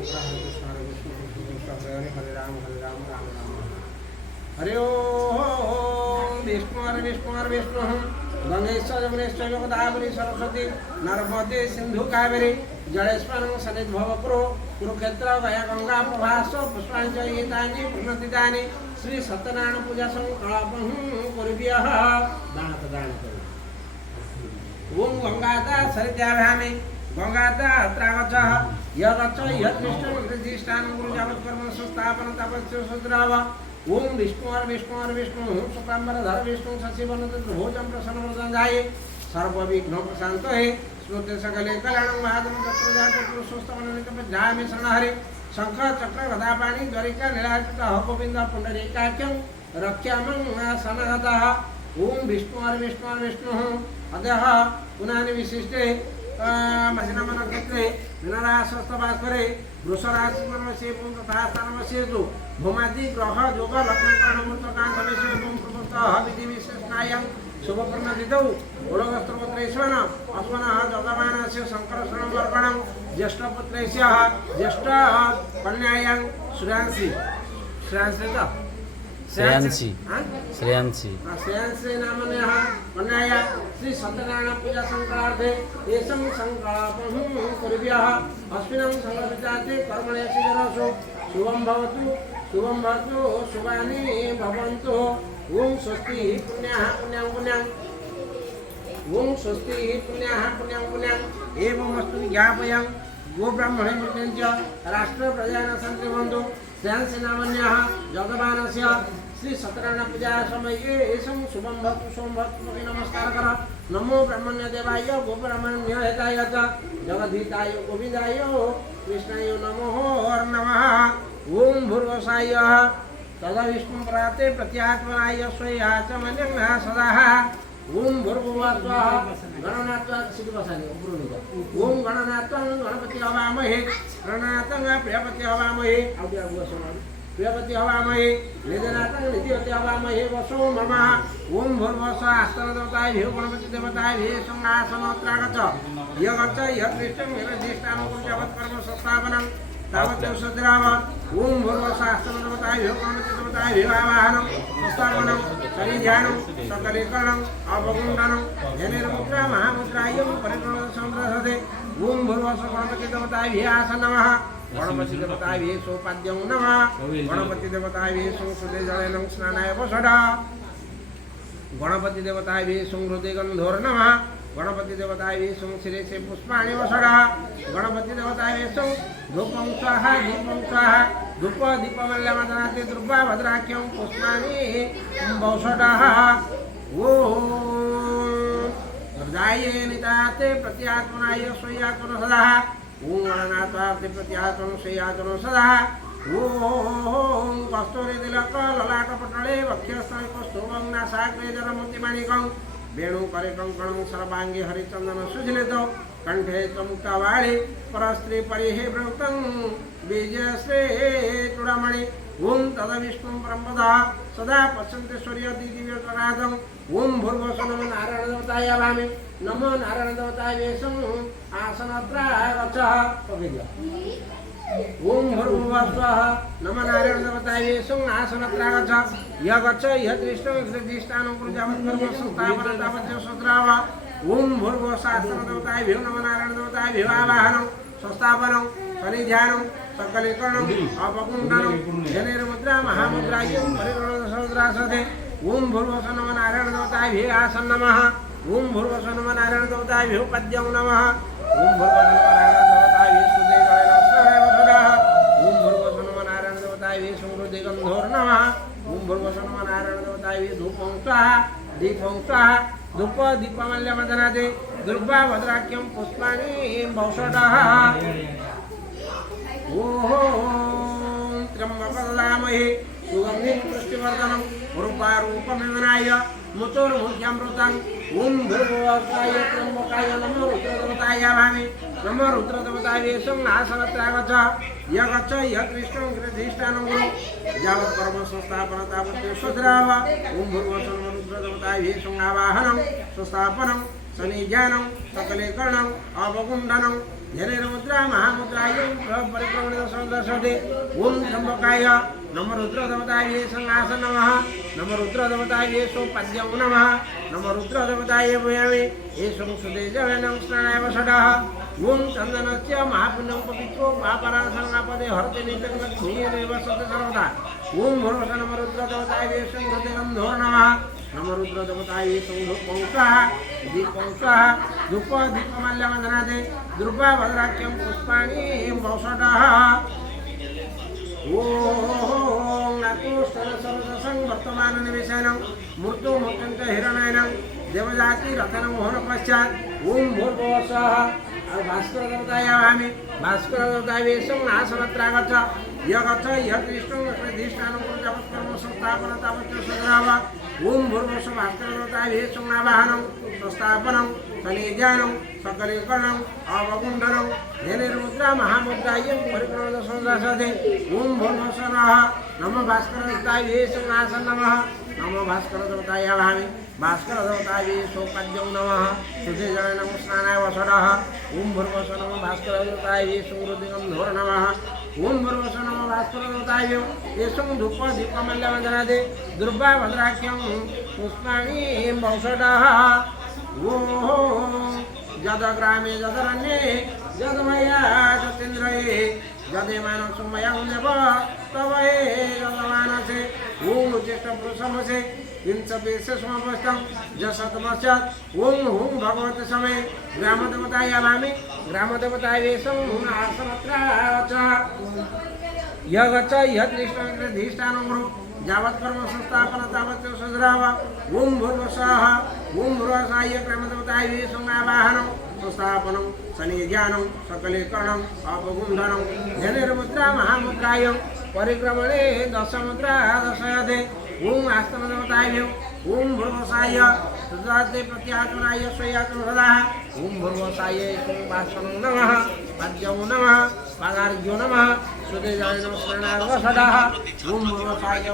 हरे राम राम राम हरे ओम विष्णु हरे विष्णु गंगेश्वर यमुनेश्वर गोदावरी सरस्वती नर्मदे सिंधु कावेरी जलेस्वरं सनिधव कुरु कुरुक्षेत्र गया गंगा प्रभास पुष्पांजलि पुनर्दितानि श्री सत्यनारायण पूजा संकल्पं कुर्भ्यः दान प्रदान करो ओम गंगाता सरित्याभ्यामि गंगाता अत्रागच्छ यगच्छ यत्निष्ठं निर्दिष्टानं गुरुजावत् कर्म संस्थापनं तपस्या सुद्राव ओम विष्णु शुक्लांबरधर विष्णु शशिवर्णचतुर्भुजं प्रसन्नवदनं ध्याये सर्वविघ्न प्रशान्तये स्मृते सकले कल्याणं महादं तत्प्रजातपुरुषोत्तमनिकपज्जामि शरणहरे शंख चक्र गदापाणि द्वारिका नीलार्पितः गोविन्द पुण्डरीकाख्यं रक्ष्यामं सनहतः ओम विष्णु अद्यः पुनानि विशिष्टे मसिनमन क्षेत्रे मीनराशिस्वास्वरे वृषराशिमनवशे तथा स्थानवशेषु भूमादि ग्रह योग लग्नकारणमूर्तकान्तवेशः विधिविशेषणायां शुभकर्मदितौ ओलवस्त्रपुत्रेश्वन अस्मनः जगमानस्य शङ्करशरणवर्गणं ज्येष्ठपुत्रेश्यः ज्येष्ठ कन्यायां श्रेयांसी नामन्यः कन्याया श्री सत्यनारायण पूजा संकल्पार्थे एषं संकल्पं कुर्भ्यः अस्मिन् संकल्पितार्थे कर्मणे सिद्धरसो शुभं भवतु शुभानि भवन्तु ओम स्वस्ति पुण्यं ओम स्वस्ति पुण्यं एवमस्तु ज्ञापयं गोब्राह्मणे मृत्युञ्च राष्ट्र प्रजानां सन्तिबन्धु श्रेयांसीनामन्यः जगवानस्य श्री सत्यनारायण पूजा समये एषं शुभं भवतु नमस्कार कर नमो ब्रह्मण्य देवाय गोब्राह्मण्य हेताय च जगद्धिताय गोविन्दाय कृष्णाय नमः ओम भूर्वसाय तदा विष्णु प्राते प्रत्यात्मनाय स्वयाचमन्यं सदा ओम भूर्भुवः गणनात्वा सिद्धि बसाने ओम गणनात्वा गणपति हवामहे गणनातं प्रियपति हवामहे प्रियपति हवामहे निधनातं निधिपति हवामहे वसो मम ओम भूर्भुवः आसन देवताभ्यो गणपति देवताभ्यो संहासनोत्रागच्छ यगच्छ यत्रिष्टं निर्दिष्टानं कुर्यावत् कर्म संस्थापनं तावत्सुद्राव ओम भूर्भुवः आसन देवताभ्यो गणपति देवताभ्यो आवाहनं संस्थापनं सन्निध्यानं सकलीकरणं अवगुण्डनं जनेर्मुद्रा महामुद्रायं परिप्रणसंप्रसते ओम भूर्भुवः गणपति देवताभ्यो आसनमः गणपति देवताभ्यो सोपाद्यं नमः गणपति देवताभ्यो संसुदेजलेन स्नानाय वसडा गणपति देवताभ्यो संहृदे गन्धोर नमः गणपति देवताभ्यो संशिरेशे पुष्पाणि वसडा गणपति देवताभ्यो धूपं स्वाहा धूप दीपमल्यमदनाति दुर्गा भद्राख्यं पुष्पाणि वसडः ओम हृदये निताते प्रत्यात्मनाय स्वयात्मनो सदा ओम गणनाथार्थे प्रत्यात्मनो स्वयात्मनो सदा ओम कस्तूरी तिलक ललाटपटले वक्षस्थले कस्तूरं नासाग्रे जरमूर्तिमाणिकं वेणुकरे कंकणं सर्वांगे हरिचंदन सुजलित कंठे चमुक्तावाळे परस्त्री परिहे वृतं बीजश्रे चूड़ामणि ओम तद विष्णु परमपदा सदा पश्यन्ते सूर्यदिव्यजनादं ओम भूर्भुवः नमो नारायण देवताय भामि नमो नारायण देवताय वेशं आसनत्रागच्छ ओम भूर्भुवः स्वः नमो नारायण देवताय वेशं आसनत्रागच्छ यगच्छ यत्रिष्टं निर्दिष्टानं कुर्यावत् कर्म संस्थापनं तावत्सु सुद्राव ओम भूर्भुवः आसन देवताभ्यो नमो नारायण देवताभ्यो आवाहनं संस्थापनं सन्निध्यानं सकलीकरणं अपकुण्डनं जनेर्मुद्रा महामुद्रायं परिप्रणसहस्रासते ओम भूर्भुवः नमो नारायण देवताभ्यो आसन्नमः ओम भूर्भुवः नमो नारायण देवताभ्यो पद्यं नमः ओम भूर्भुवः नमो नारायण देवताभ्यो सुदेवाय ओम भूर्भुवः नमो नारायण देवताभ्यो संहृदे गन्धोर नमः ओम भूर्भुवः नमो नारायण देवताभ्यो धूपं स्वाहा दीपं स्वाहा धूप दीपमल्यमदनाते दुर्गा भद्राख्यं पुष्पाणि वसडः ओम त्र्यम्बकमहे सुगन्धिं पुष्टिवर्धनं रूपारूपमेवनाय मुचोर्मुख्यामृतं ओम भूर्भुवः त्र्यम्बकाय नमो रुद्रदेवताय भामि नमो रुद्रदेवताय वेशं आसनत्रागच्छ यगच्छ यत्रिष्टं निर्दिष्टानं गुरु यावत् कर्म संस्थापनं तावत् सुद्राव ओम भूर्भुवः नमो रुद्रदेवताय वेशं आवाहनं संस्थापनं सन्निध्यानं सकलीकरणं अवगुण्डनं जनेर्मुद्रा महामुद्राय परिक्रमणे दशदशते ओम त्र्यंबकाय नमो रुद्रदेवताय संहासन नमः नमो रुद्रदेवताय सोपद्यं नमः नमो रुद्रदेवताय भूयामि एषं सुतेजवेनं स्नानाय वषडः ओम चन्दनस्य महापुण्यं पवित्रो पापरासनापदे हरते नित्यं लक्ष्मीरेव सत सर्वदा ओम भूर्भुवः नमो रुद्रदेवताय संहृतिगन्धो नमः नमो रुद्रदेवताय संधूपंसः दीपंसः धूप दीपमाल्यवन्दनादे द्रुपा भद्राख्यं पुष्पाणि वौषडः ओम नाकुष्ठरसरसं वर्तमाननिवेशनं मृत्युमुक्तं च हिरण्यनं देवजाति रथनं मोहन पश्चात् ओम भूर्भुवः स्वः भास्कर देवताय आवाहयामि भास्कर देवताय वेशं नासनत्रागच्छ यगच्छ यदृष्टं प्रतिष्ठानं जपत्कर्म संस्थापन तावच्च सद्राव ओम भूर्भुवः स्वः भास्कर देवताय वेशं आवाहनं संस्थापनं सनिध्यानं सकलीकरणं अवगुण्ठनं जनेर्मुद्रा महामुद्राय परिक्रमणे दशदशते ओम भूर्भुवः स्वः नमो भास्कर देवताय वेशं नासन नमः नमो भास्कर देवताय आवाहयामि भास्कर देवताय सोपद्यं नमः सुतेजवेनं स्नानाय वषडः ओम भूर्भुवः स्वः नमो भास्कर देवताय संहृतिगन्धो नमः ओम भूर्भुवः स्वः नमो भास्कर देवताय येषं धूप दीपमाल्यवन्दनादे द्रुपा भद्राख्यं पुष्पाणि वौषडः ओम जदग्रामे जदरण्ये जदमया जतेन्द्रये जदेमानसं मया देव तव हे जदमानसे ओम ज्येष्ठपुरुषमसे विंशपेशमवस्थं जशतमस्यात् ओम हुं भगवते समे ग्रामदेवताय आवाहयामि ग्रामदेवताय वेशं आसनत्रावच यगच्छ यदृष्टानं गुरु यावत्कर्म संस्थापन तावत् सद्राव ओम भूर्भुवः स्वः ओम भूर्भुवः स्वः ग्रामदेवताय वेशं आवाहनं संस्थापनं सनिध्यानं सकलीकरणं अपगुण्ठनं जनेर्मुद्रा महामुद्राय परिक्रमणे दशमुद्रा दशयते ओम आस्तनदेवताय ओम भूर्भुवः स्वः सुजाते प्रत्याचनाय स्वयाचन सदाः ओम भूर्भुवः स्वः संवासनं नमः पाद्यं नमः पादार्घ्यो नमः सुतेजवेनं स्नानाय वषडः ओम भूर्भुवः स्वः